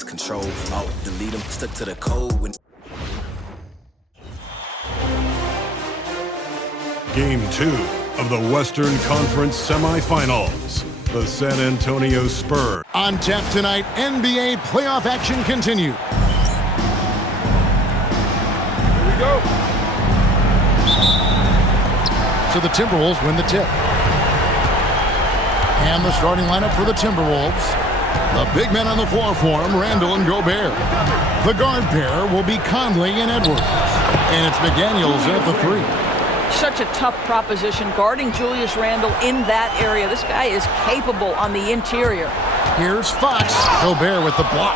access control. Alt, delete them, stuck to the code. Game 2 of the Western Conference Semifinals. The San Antonio Spurs. On tap tonight, NBA playoff action continues. Here we go. So the Timberwolves win the tip. And the starting lineup for the Timberwolves. The big men on the floor for him, Randall and Gobert. The guard pair will be Conley and Edwards. And it's McDaniels at the 3. Such a tough proposition guarding Julius Randle in that area. This guy is capable on the interior. Here's Fox. Gobert with the block.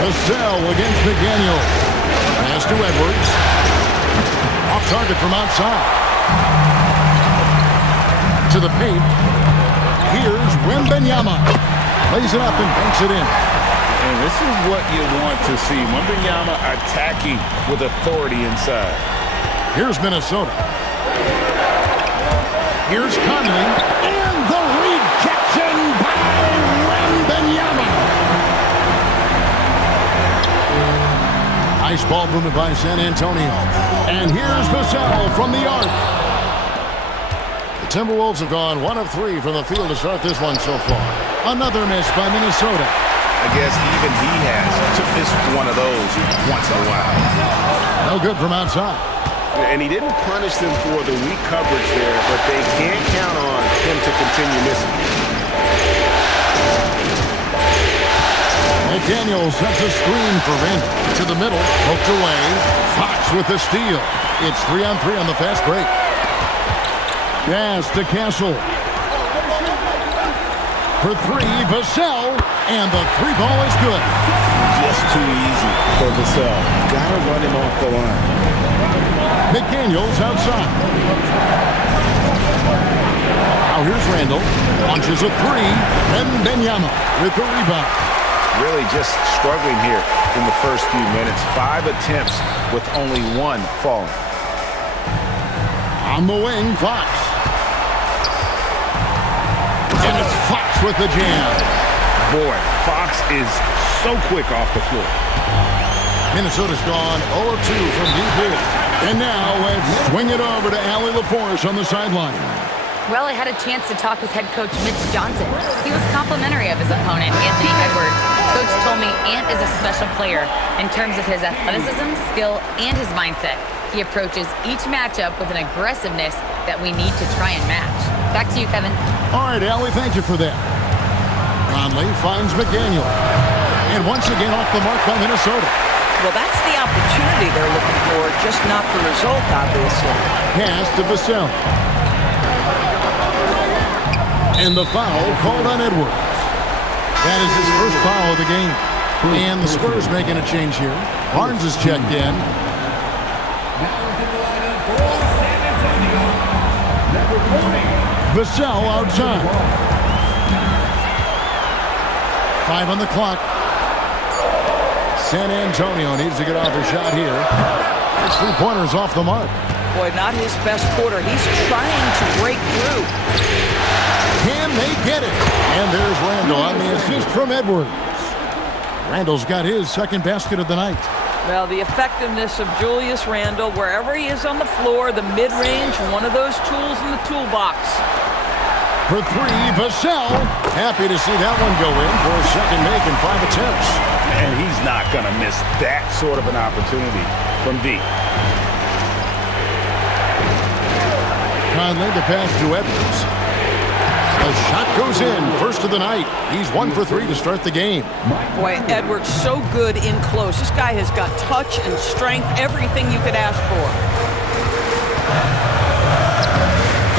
Vassell against McDaniels. Pass to Edwards. Off target from outside. To the paint. Here's Wembanyama. Lays it up and banks it in. And this is what you want to see. Wembanyama attacking with authority inside. Here's Minnesota. Here's Conley. And the rejection by Wembanyama. Nice ball movement by San Antonio. And here's Vassell from the arc. The Timberwolves have gone 1 of 3 from the field to start this one so far. Another miss by Minnesota. I guess even he has to miss one of those once in a while. No good from outside. And he didn't punish them for the weak coverage there, but they can't count on him to continue missing. McDaniels sets a screen for Randall. To the middle, poked away. Fox with the steal. It's 3-on-3 on the fast break. Pass to Castle. For 3, Vassell. And the 3 ball is good. Just too easy for Vassell. Gotta run him off the line. McDaniels outside. Now here's Randall. Launches a 3. And Wembanyama with the rebound. Really just struggling here in the first few minutes. 5 attempts with only 1 falling. On the wing, Fox. And it's Fox with the jam. Boy, Fox is so quick off the floor. Minnesota's gone 0 of 2 from deep here. And now let's swing it over to Allie LaForce on the sideline. Well, I had a chance to talk with head coach Mitch Johnson. He was complimentary of his opponent, Anthony Edwards. Coach told me Ant is a special player in terms of his athleticism, skill, and his mindset. He approaches each matchup with an aggressiveness that we need to try and match. Back to you, Kevin. All right, Allie, thank you for that. Conley finds McDaniel. And once again off the mark by Minnesota. Well, that's the opportunity they're looking for, just not the result, obviously. Pass to Vassell. And the foul called on Edwards. That is his first foul of the game. And the Spurs making a change here. Barnes is checked in. Vassell outside. 5 on the clock. San Antonio needs to get off a shot here. It's 3-pointers off the mark. Boy, not his best quarter. He's trying to break through. Can they get it? And there's Randall on the assist from Edwards. Randall's got his second basket of the night. Well, the effectiveness of Julius Randle, wherever he is on the floor, the mid-range, one of those tools in the toolbox. For 3, Vassell. Happy to see that one go in for a second make in 5 attempts. And he's not going to miss that sort of an opportunity from deep. Conley to pass to Edwards. The shot goes in. First of the night. He's 1 for 3 to start the game. Boy, Edwards so good in close. This guy has got touch and strength, everything you could ask for.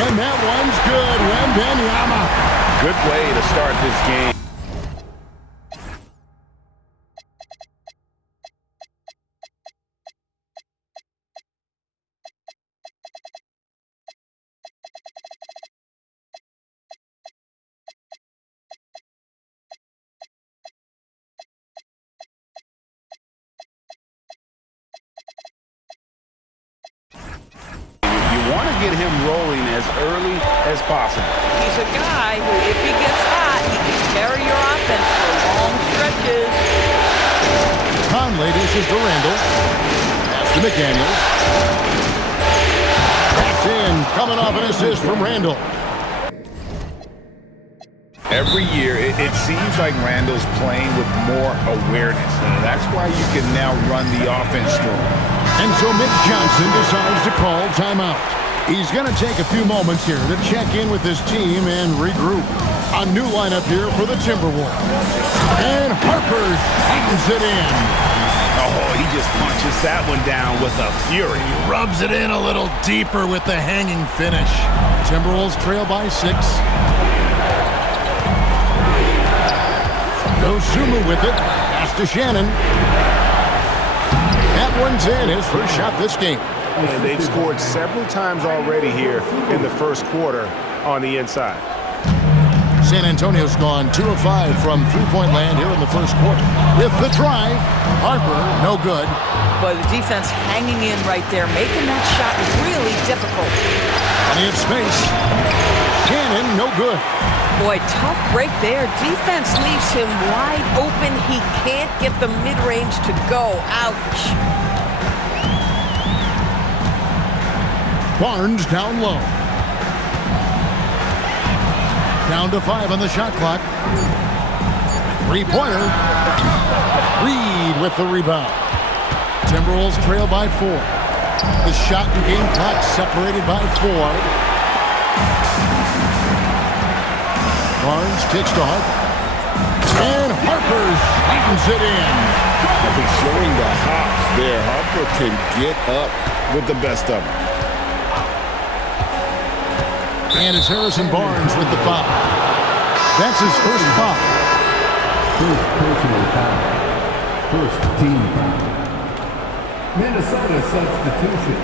And that one's good. Wembanyama. Good way to start this game. Want to get him rolling as early as possible. He's a guy who, if he gets hot, he can Late dishes to Randall. Pass to McDaniels. That's in. Coming off an assist from Randall. Every year, it seems like Randall's playing with more awareness, and that's why you can now run the offense through him. And so Mitch Johnson decides to call timeout. He's going to take a few moments here to check in with his team and regroup. A new lineup here for the Timberwolves. And Harper slams it in. Oh, he just punches that one down with a fury. Rubs it in a little deeper with the hanging finish. Timberwolves trail by 6. Dosunmu with it. Pass to Shannon. That one's in. His first shot this game. And they've scored several times already here in the first quarter on the inside. San Antonio's gone 2 of 5 from three-point land here in the first quarter. With the drive, Harper, no good. Boy, the defense hanging in right there, making that shot really difficult. Plenty of space. Shannon, no good. Boy, tough break there. Defense leaves him wide open. He can't get the mid-range to go. Ouch. Barnes down low. Down to 5 on the shot clock. Three-pointer. Reed with the rebound. Timberwolves trail by 4. The shot and game clock separated by 4. Barnes kicks to Harper. And Harper slams it in. He's showing the hops there. Harper can get up with the best of them. And it's Harrison Barnes with the foul. That's his first foul. First personal foul. First team foul. Minnesota substitution.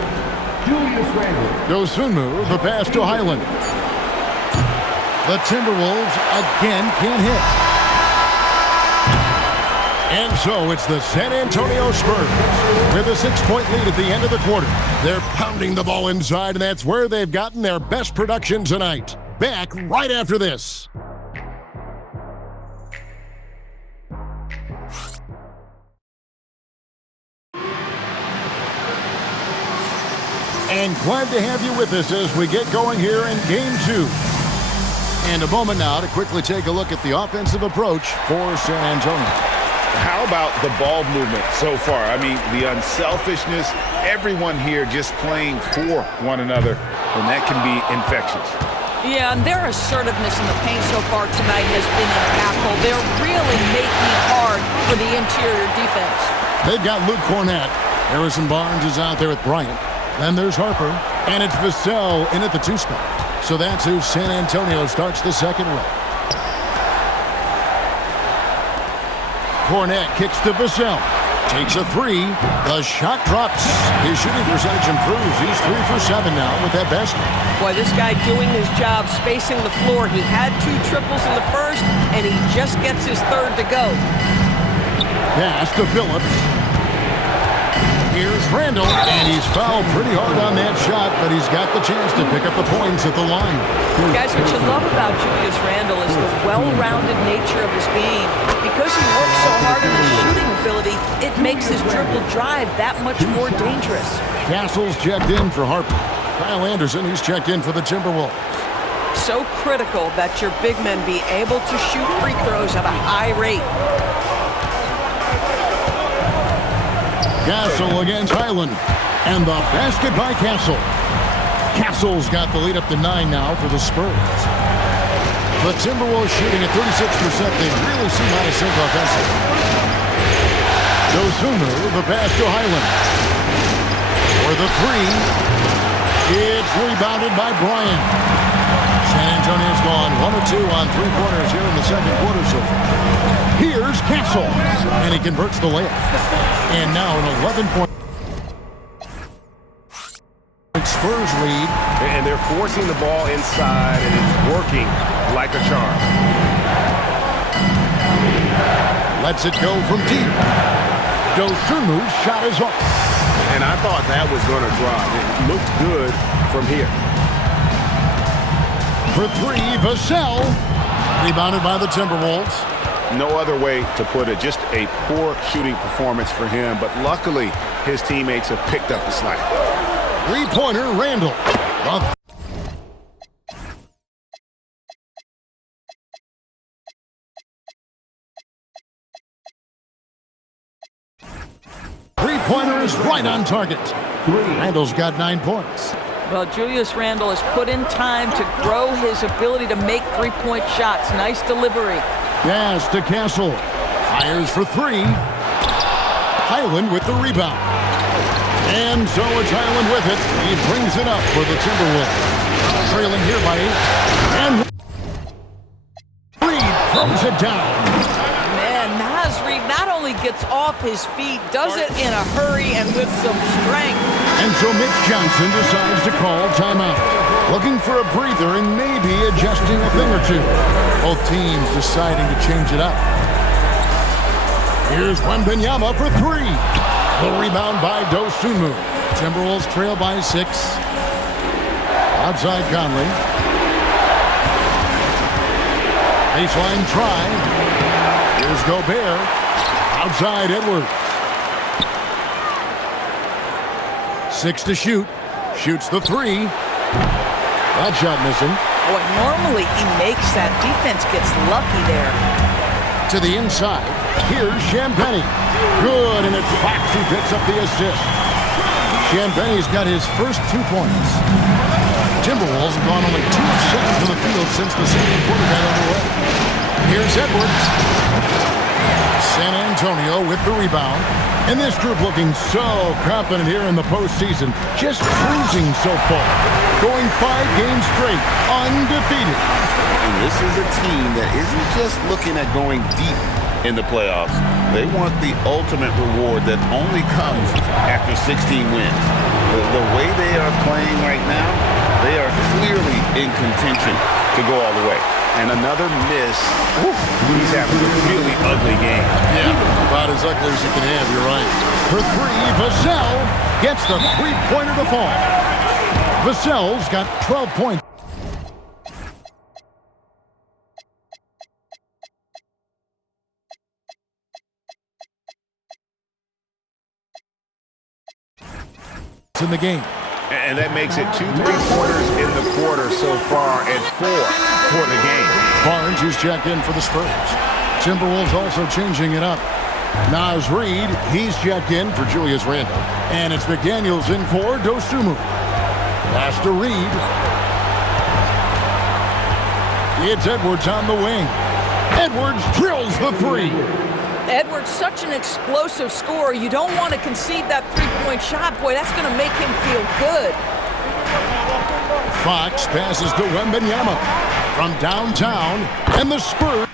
Julius Randle. Dosunmu, the pass to Highland. The Timberwolves again can't hit. And so it's the San Antonio Spurs with a 6-point lead at the end of the quarter. They're pounding the ball inside, and that's where they've gotten their best production tonight. Back right after this. And glad to have you with us as we get going here in Game 2. And a moment now to quickly take a look at the offensive approach for San Antonio. How about the ball movement so far? I mean, the unselfishness, everyone here just playing for one another, and that can be infectious. Yeah, and their assertiveness in the paint so far tonight has been impactful. They're really making it hard for the interior defense. They've got Luke Cornett. Harrison Barnes is out there with Bryant. Then there's Harper, and it's Vassell in at the 2 spot. So that's who San Antonio starts the second with. Cornett kicks to Vassell. Takes a 3. The shot drops. His shooting percentage improves. He's 3 for 7 now with that basket. Boy, this guy doing his job, spacing the floor. He had 2 triples in the first, and he just gets his third to go. Pass to Phillips. Here's Randall, and he's fouled pretty hard on that shot, but he's got the chance to pick up the points at the line. Guys, what you love about Julius Randle is the well-rounded nature of his game. Because he works so hard on his shooting ability, it makes his dribble drive that much more dangerous. Castle's checked in for Harper. Kyle Anderson, he's checked in for the Timberwolves. So critical that your big men be able to shoot free throws at a high rate. Castle against Highland. And the basket by Castle. Castle's got the lead up to 9 now for the Spurs. The Timberwolves shooting at 36%. They really seem out of sync offensively. Dosunmu, the pass to Highland. For the 3. It's rebounded by Bryant. San Antonio's gone 1 of 2 on 3-pointers here in the second quarter so far. Here's Castle. And he converts the layup. And now an 11-point Spurs lead. And they're forcing the ball inside, and it's working like a charm. Lets it go from deep. Dosunmu's shot is off. And I thought that was going to drop. It looked good from here. For 3, Vassell. Rebounded by the Timberwolves. No other way to put it. Just a poor shooting performance for him, but luckily his teammates have picked up the slack. Three-pointer, Randall. Three-pointer is right on target. Randall's got 9 points. Well, Julius Randle has put in time to grow his ability to make three-point shots. Nice delivery. Pass to Castle. Fires for 3. Highland with the rebound. And so it's Highland with it. He brings it up for the Timberwolves. Trailing here by 8. And Reed throws it down. Man, Naz Reid not only gets off his feet, does it in a hurry and with some strength. And so Mitch Johnson decides to call timeout. Looking for a breather and maybe adjusting a thing or two. Both teams deciding to change it up. Here's Wembanyama for 3. The rebound by Dosunmu. Timberwolves trail by 6. Outside Conley. Baseline try. Here's Gobert. Outside Edwards. 6 to shoot. Shoots the 3. That shot missing. Boy, normally he makes that. Defense gets lucky there. To the inside. Here's Champagnie. Good, and it's Fox who picks up the assist. Champagnie's got his first 2 points. Timberwolves have gone only 2 of 7 from the field since the second quarter got underway. Here's Edwards. San Antonio with the rebound. And this group looking so confident here in the postseason. Just cruising so far. Going 5 games straight. Undefeated. And this is a team that isn't just looking at going deep in the playoffs. They want the ultimate reward that only comes after 16 wins. The way they are playing right now, they are clearly in contention to go all the way. And another miss. He's having a really ugly game. Yeah, about as ugly as you can have, you're right. For 3, Vassell gets the three-pointer to fall. Vassell's got 12 points. In the game. And that makes it 2 3-pointers in the quarter so far and 4 for the game. Barnes who's checked in for the Spurs. Timberwolves also changing it up. Naz Reid, he's checked in for Julius Randle. And it's McDaniels in for Dosunmu. Pass to Reid. It's Edwards on the wing. Edwards drills the 3. Edwards, such an explosive scorer. You don't want to concede that three-point shot. Boy, that's going to make him feel good. Fox passes to Wembanyama from downtown, and the Spurs.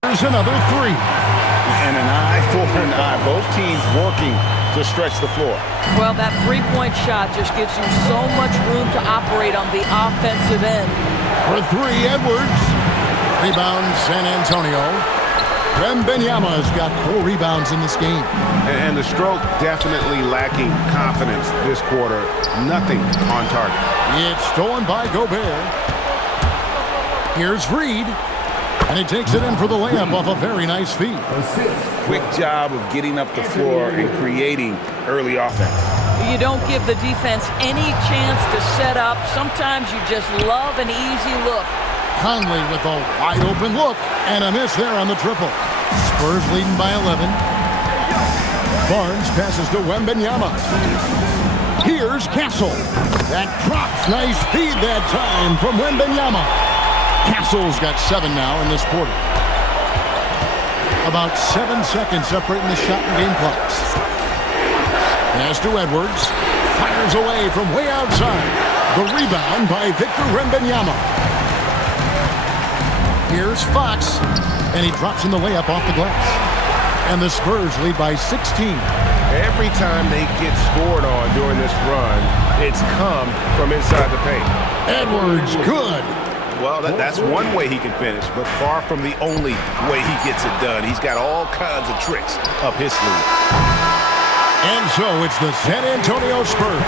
There's another 3. And an eye for an eye. Both teams working to stretch the floor. Well, that three-point shot just gives you so much room to operate on the offensive end. For 3, Edwards. Rebound, San Antonio. Wembanyama's got 4 rebounds in this game. And the stroke definitely lacking confidence this quarter. Nothing on target. It's stolen by Gobert. Here's Reid. And he takes it in for the layup off a very nice feed. Quick job of getting up the floor and creating early offense. You don't give the defense any chance to set up. Sometimes you just love an easy look. Conley with a wide-open look, and a miss there on the triple. Spurs leading by 11. Barnes passes to Wembanyama. Here's Castle. That drops. Nice feed that time from Wembanyama. Castle's got 7 now in this quarter. About 7 seconds separating the shot and game clocks. Pass to Edwards. Fires away from way outside. The rebound by Victor Wembanyama. Here's Fox, and he drops in the layup off the glass. And the Spurs lead by 16. Every time they get scored on during this run, it's come from inside the paint. Edwards, good. Well, that's one way he can finish, but far from the only way he gets it done. He's got all kinds of tricks up his sleeve. And so it's the San Antonio Spurs.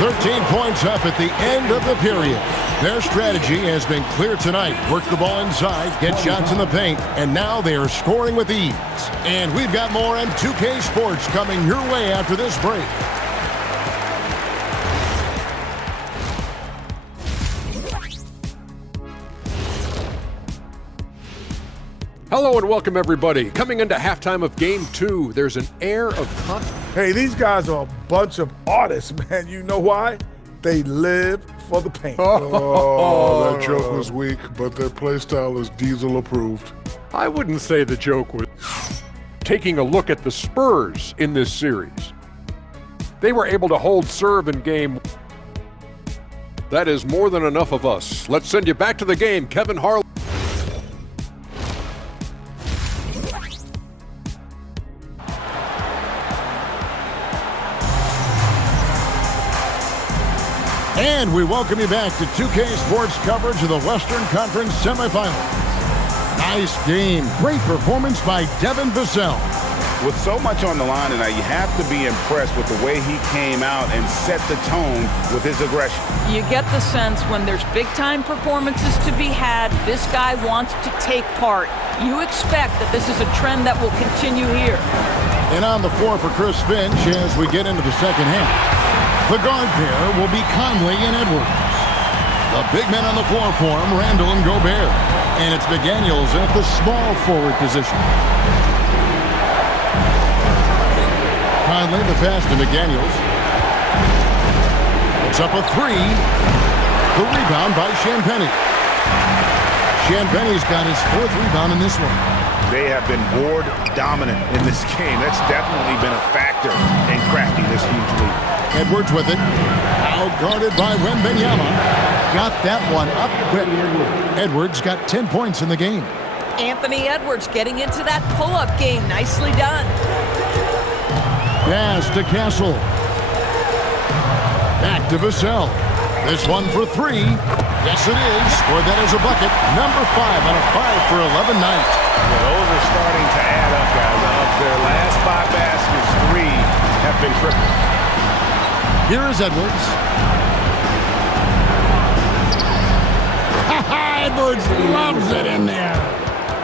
13 points up at the end of the period. Their strategy has been clear tonight. Work the ball inside, get shots in the paint, and now they are scoring with ease. And we've got more M2K Sports coming your way after this break. Hello and welcome, everybody. Coming into halftime of Game 2, there's an air of Hey, these guys are a bunch of artists, man. You know why? They live for the paint. Oh, that joke was weak, but their play style is Diesel approved. I wouldn't say the joke was taking a look at the Spurs in this series. They were able to hold serve in game. That is more than enough of us. Let's send you back to the game, Kevin Harlan. And we welcome you back to 2K Sports coverage of the Western Conference semifinals. Nice game. Great performance by Devin Vassell. With so much on the line tonight, you have to be impressed with the way he came out and set the tone with his aggression. You get the sense when there's big-time performances to be had, this guy wants to take part. You expect that this is a trend that will continue here. And on the floor for Chris Finch as we get into the second half. The guard pair will be Conley and Edwards. The big men on the floor for him, Randall and Gobert. And it's McDaniels at the small forward position. Conley, the pass to McDaniels. It's up a three. The rebound by Champagnie. Champagnie's got his fourth rebound in this one. They have been board dominant in this game. That's definitely been a factor in crafting this huge lead. Edwards with it. Out guarded by Wembanyama. Got that one up quick. Edwards got 10 points in the game. Anthony Edwards getting into that pull-up game. Nicely done. Pass to Castle. Back to Vassell. This one for three. Yes, it is. Scored that as a bucket. Number 5 on a 5 for 11 night. Well, those are starting to add up, guys. Of their last 5 baskets, 3 have been triples. Here is Edwards. Edwards loves it in there.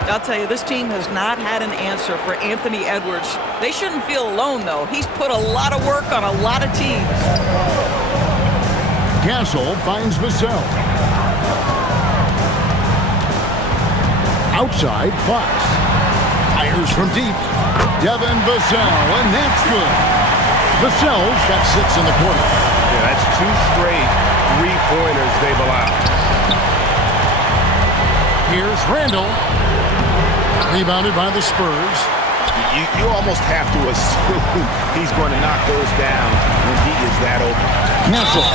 I'll tell you, this team has not had an answer for Anthony Edwards. They shouldn't feel alone, though. He's put a lot of work on a lot of teams. Castle finds Vassell. Outside, Fox. Fires from deep. Devin Vassell, and that's good. Vassell's got 6 in the quarter. Yeah, that's 2 straight 3-pointers they've allowed. Here's Randall. Rebounded by the Spurs. You almost have to assume he's going to knock those down when he is that open. Castle.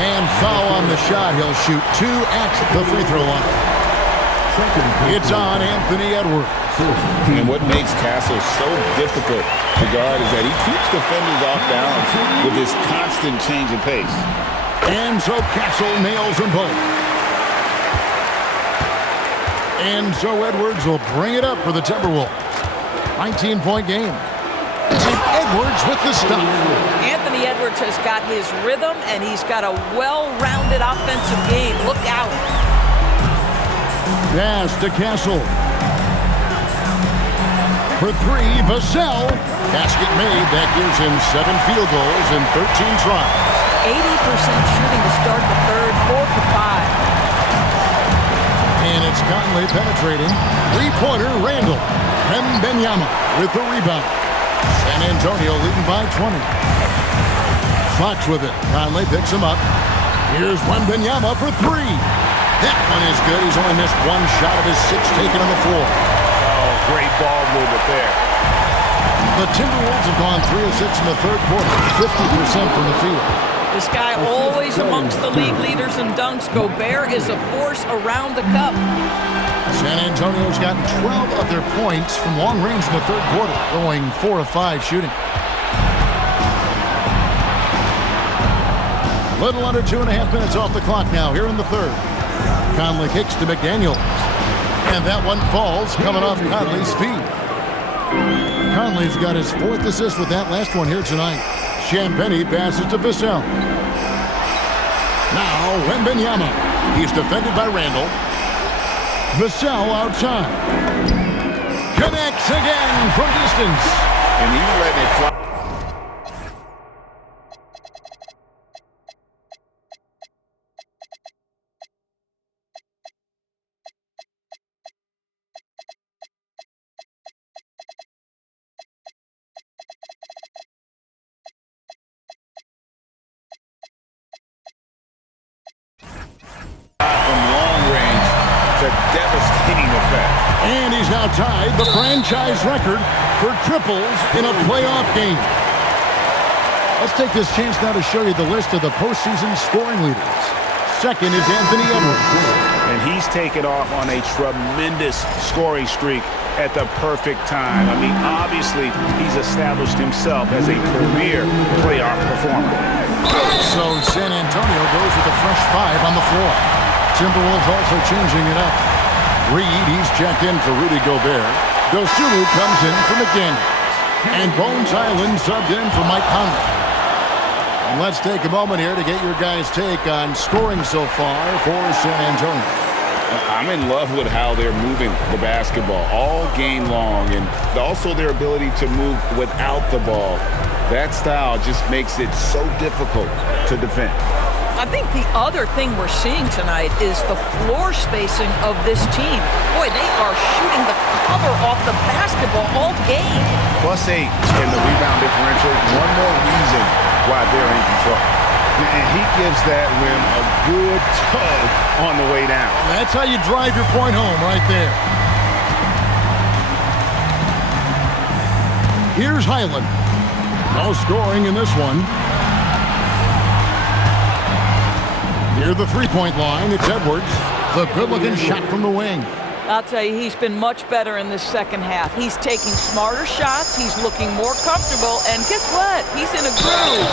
And foul on the shot. He'll shoot 2 at the free throw line. It's on Anthony Edwards. And what makes Castle so difficult to guard is that he keeps defenders off balance with this constant change of pace. And so Castle nails them both. And so Edwards will bring it up for the Timberwolves. 19-point game. Edwards with the stop. Anthony Edwards has got his rhythm, and he's got a well-rounded offensive game. Look out. Pass to Castle. For 3, Vassell. Basket made. That gives him 7 field goals in 13 tries. 80% shooting to start the third, 4 for 5. And it's Conley penetrating. 3-pointer, Randall. Wembanyama with the rebound. San Antonio leading by 20. Fox with it. Conley picks him up. Here's Wembanyama for 3. That one is good. He's only missed 1 shot of his 6 taken on the floor. Great ball movement there. The Timberwolves have gone 3 of 6 in the third quarter, 50% from the field. This guy always amongst the league leaders in dunks. Gobert is a force around the cup. San Antonio's gotten 12 of their points from long range in the third quarter, going 4 of 5 shooting. A little under 2.5 minutes off the clock now here in the third. Conley kicks to McDaniels. And that one falls coming off Conley's feet. Conley's got his 4th assist with that last one here tonight. Champagnie passes to Vassell. Now Wembanyama. He's defended by Randall. Vassell outside. Connects again from distance. And he's letting it fly. And he's now tied the franchise record for triples in a playoff game. Let's take this chance now to show you the list of the postseason scoring leaders. Second is Anthony Edwards. And he's taken off on a tremendous scoring streak at the perfect time. I mean, obviously, he's established himself as a premier playoff performer. So San Antonio goes with a fresh 5 on the floor. Timberwolves also changing it up. Reed, he's checked in for Rudy Gobert. Dosunmu comes in for McDaniels. And Bones Hyland subbed in for Mike Conley. And let's take a moment here to get your guys' take on scoring so far for San Antonio. I'm in love with how they're moving the basketball all game long, and also their ability to move without the ball. That style just makes it so difficult to defend. I think the other thing we're seeing tonight is the floor spacing of this team. Boy, they are shooting the cover off the basketball all game. +8 in the rebound differential. One more reason why they're in control. And he gives that rim a good tug on the way down. That's how you drive your point home right there. Here's Hyland. No scoring in this one. Near the three-point line, it's Edwards. The good-looking shot from the wing. I'll tell you, he's been much better in this second half. He's taking smarter shots. He's looking more comfortable. And guess what? He's in a groove.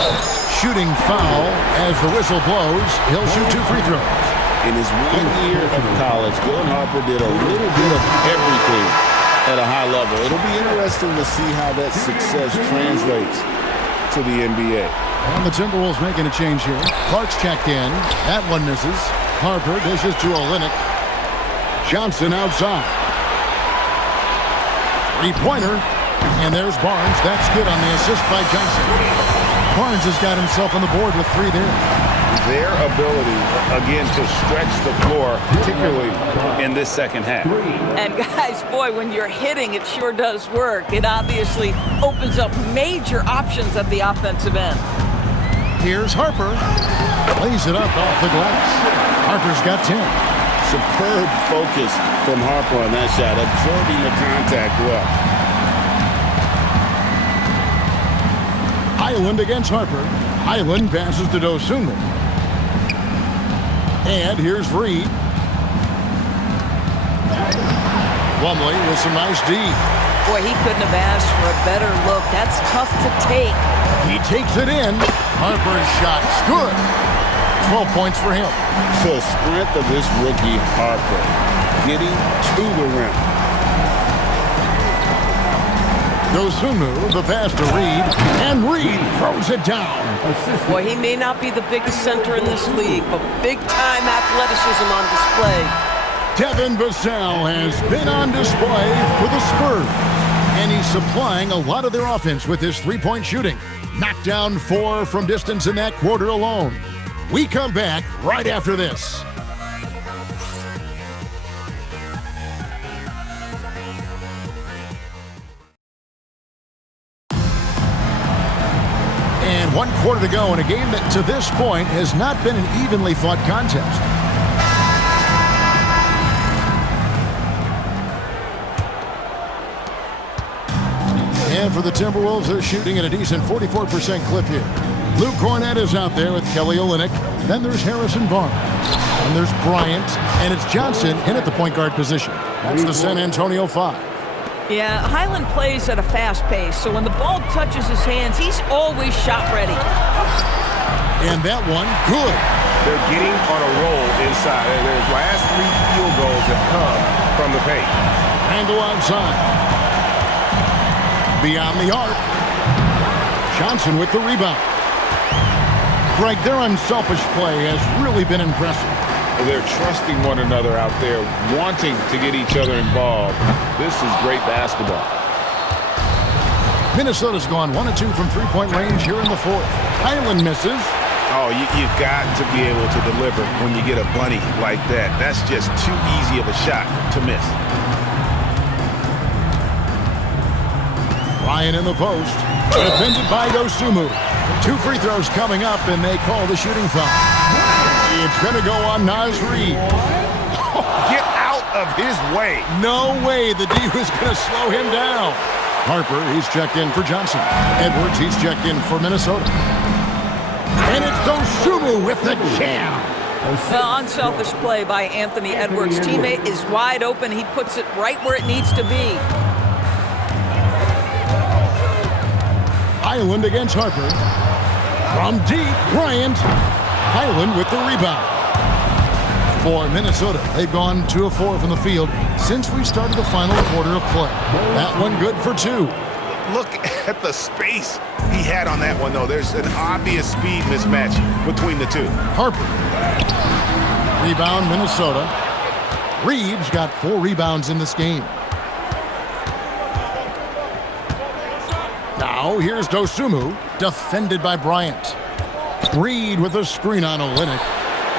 Shooting foul as the whistle blows. He'll shoot 2 free throws. In his 1 year of college, Dylan Harper did a little bit of everything at a high level. It'll be interesting to see how that success translates to the NBA. And the Timberwolves making a change here. Clark's checked in. That one misses. Harper dishes to Olynyk. Johnson outside. Three-pointer. And there's Barnes. That's good on the assist by Johnson. Barnes has got himself on the board with 3 there. Their ability, again, to stretch the floor, particularly in this second half. And guys, boy, when you're hitting, it sure does work. It obviously opens up major options at the offensive end. Here's Harper. Lays it up off the glass. Harper's got 10. Superb focus from Harper on that shot, absorbing the contact well. Hyland against Harper. Hyland passes to Dosunmu. And here's Reed. Plumlee with some nice D. Boy, he couldn't have asked for a better look. That's tough to take. He takes it in. Harper's shot's good. 12 points for him. The strength of this rookie, Harper, getting to the rim. Dosunmu, the pass to Reed, and Reed throws it down. Boy, he may not be the biggest center in this league, but big-time athleticism on display. Devin Vassell has been on display for the Spurs, and he's supplying a lot of their offense with his three-point shooting. Knocked down 4 from distance in that quarter alone. We come back right after this. And 1 quarter to go in a game that to this point has not been an evenly fought contest. And for the Timberwolves, they're shooting at a decent 44% clip here. Luke Cornett is out there with Kelly Olynyk. Then there's Harrison Barnes. And there's Bryant. And it's Johnson in at the point guard position. That's the San Antonio 5. Yeah, Hyland plays at a fast pace, so when the ball touches his hands, he's always shot ready. And that one, good. They're getting on a roll inside. Their last 3 field goals have come from the paint. Randall outside. beyond the arc. Johnson with the rebound. Greg, their unselfish play has really been impressive. They're trusting one another out there, wanting to get each other involved. This is great basketball. Minnesota's gone 1 of 2 from three-point range here in the fourth. Highland misses. Oh, you've got to be able to deliver when you get a bunny like that. That's just too easy of a shot to miss. Ryan in the post. Defended by Dosunmu. 2 free throws coming up, and they call the shooting foul. It's going to go on Naz Reid. Get out of his way. No way the D was going to slow him down. Harper, he's checked in for Johnson. Edwards, he's checked in for Minnesota. And it's Dosunmu with the jam. The unselfish play by Anthony Edwards. Teammate is wide open. He puts it right where it needs to be. Highland against Harper. From deep, Bryant. Highland with the rebound. For Minnesota, they've gone 2 of 4 from the field since we started the final quarter of play. That one good for 2. Look at the space he had on that one, though. There's an obvious speed mismatch between the two. Harper. Rebound, Minnesota. Reeves got 4 rebounds in this game. Now, here's Dosunmu, defended by Bryant. Reed with a screen on Olynyk.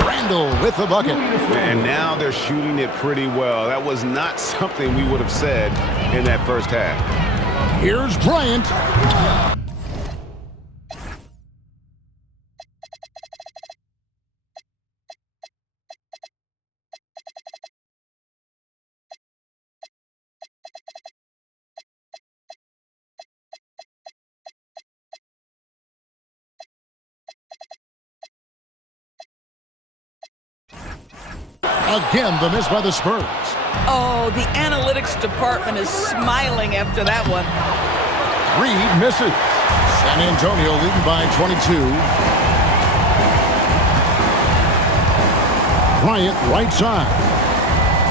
Randall with the bucket. And now they're shooting it pretty well. That was not something we would have said in that first half. Here's Bryant. Again, the miss by the Spurs. Oh, the analytics department is smiling after that one. Reed misses. San Antonio leading by 22. Bryant right side.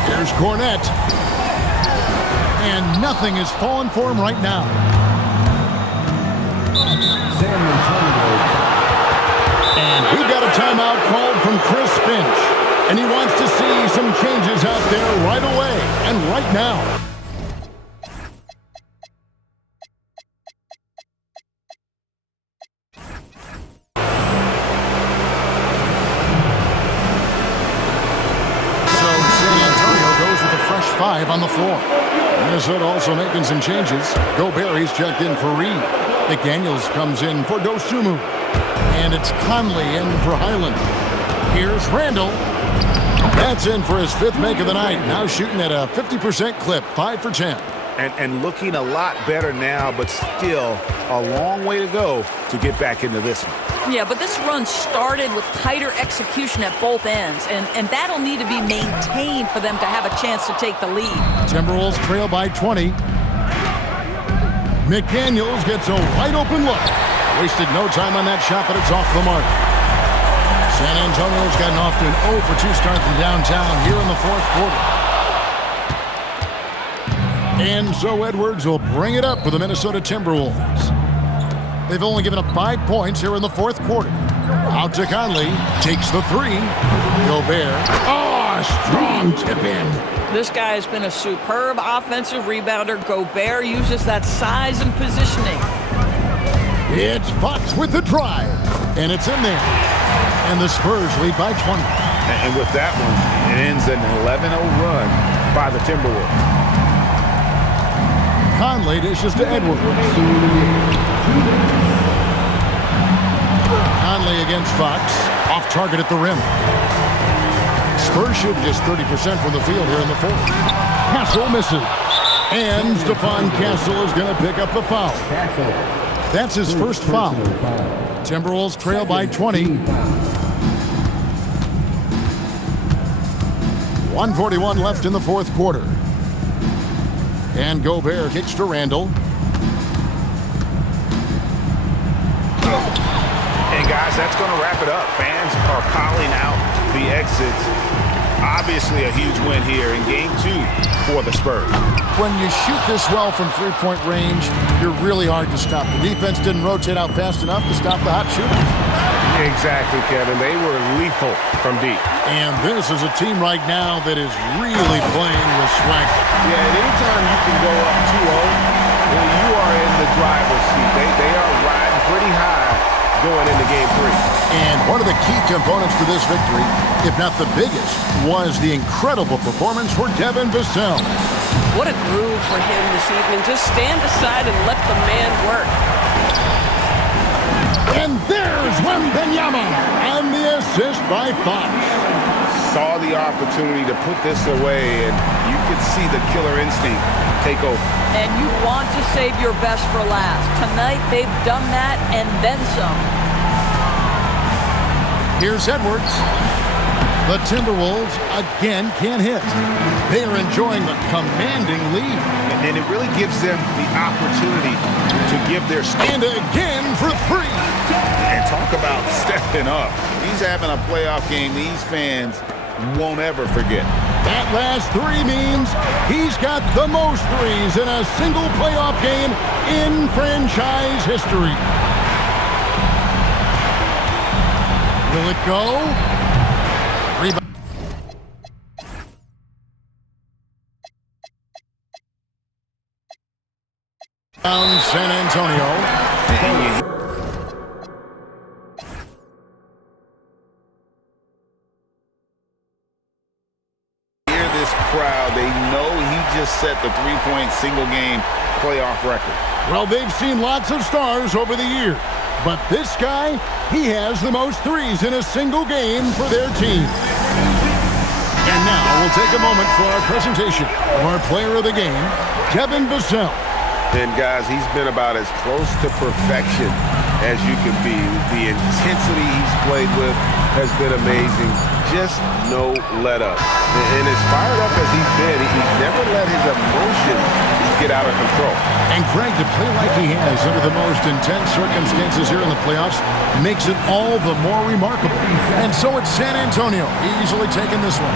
Here's Cornette. And nothing is falling for him right now. San Antonio. And we've got a timeout called from Chris Finch. And he wants to see some changes out there right away and right now. So San Antonio goes with a fresh 5 on the floor. Minnesota also making some changes. Gobert, he's checked in for Reed. McDaniels comes in for Dosunmu. And it's Conley in for Highland. Here's Randall. That's in for his 5th make of the night. Now shooting at a 50% clip, 5 for 10. And looking a lot better now, but still a long way to go to get back into this one. Yeah, but this run started with tighter execution at both ends, and that'll need to be maintained for them to have a chance to take the lead. Timberwolves trail by 20. McDaniels gets a wide open look. Wasted no time on that shot, but it's off the mark. San Antonio's gotten off to an 0 for 2 start from downtown here in the 4th quarter. And so Edwards will bring it up for the Minnesota Timberwolves. They've only given up 5 points here in the 4th quarter. Out to Conley. Takes the 3. Gobert. Oh, strong tip in. This guy has been a superb offensive rebounder. Gobert uses that size and positioning. It's Fox with the drive. And it's in there. And the Spurs lead by 20. And with that one, it ends an 11-0 run by the Timberwolves. Conley dishes to Edwards. Conley against Fox. Off target at the rim. Spurs shoot just 30% from the field here in the 4th. Castle misses. And Stephon Castle is going to pick up the foul. That's his first foul. Timberwolves trail by 20. 1:41 left in the 4th quarter. And Gobert kicks to Randall. And guys, that's going to wrap it up. Fans are piling out the exits. Obviously a huge win here in Game 2 for the Spurs. When you shoot this well from three-point range, you're really hard to stop. The defense didn't rotate out fast enough to stop the hot shooters. Exactly, Kevin. They were lethal from deep. And this is a team right now that is really playing with swagger. Yeah, and anytime you can go up 2-0, well, you are in the driver's seat. They are riding pretty high going into Game 3. And one of the key components to this victory, if not the biggest, was the incredible performance for Devin Vassell. What a groove for him this evening. Just stand aside and let the man work. And there's Wembanyama on the assist by Fox. Saw the opportunity to put this away, and you could see the killer instinct take over. And you want to save your best for last. Tonight, they've done that and then some. Here's Edwards. The Timberwolves again can't hit. They are enjoying a commanding lead. And it really gives them the opportunity to give their... And again for three. And talk about stepping up. He's having a playoff game these fans won't ever forget. That last three means he's got the most threes in a single playoff game in franchise history. Will it go? Rebound. San Antonio. Crowd, they know he just set the three-point single-game playoff record. Well, they've seen lots of stars over the years, but this guy, he has the most threes in a single game for their team. And now we'll take a moment for our presentation of our player of the game, Devin Vassell. And guys, he's been about as close to perfection as you can be. The intensity he's played with has been amazing. Just no let up. And as fired up as he's been, he's never let his emotions get out of control. And Greg, to play like he has under the most intense circumstances here in the playoffs makes it all the more remarkable. And so it's San Antonio easily taking this one.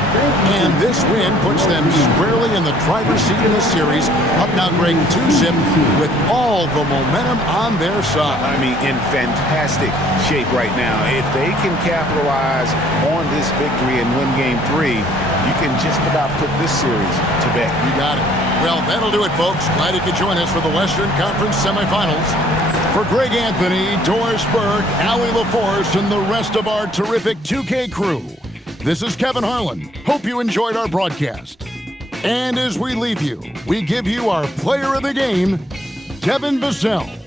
And this win puts them squarely in the driver's seat in this series. Up now, Greg, 2-zip with all the momentum on their side. I mean, in fantastic shape right now. If they can capitalize on this victory and win Game 3, you can just about put this series to bed. You got it. Well, that'll do it, folks. Glad you could join us for the Western Conference semifinals. For Greg Anthony, Doris Burke, Allie LaForce, and the rest of our terrific 2K crew, this is Kevin Harlan. Hope you enjoyed our broadcast. And as we leave you, we give you our player of the game, Devin Vassell.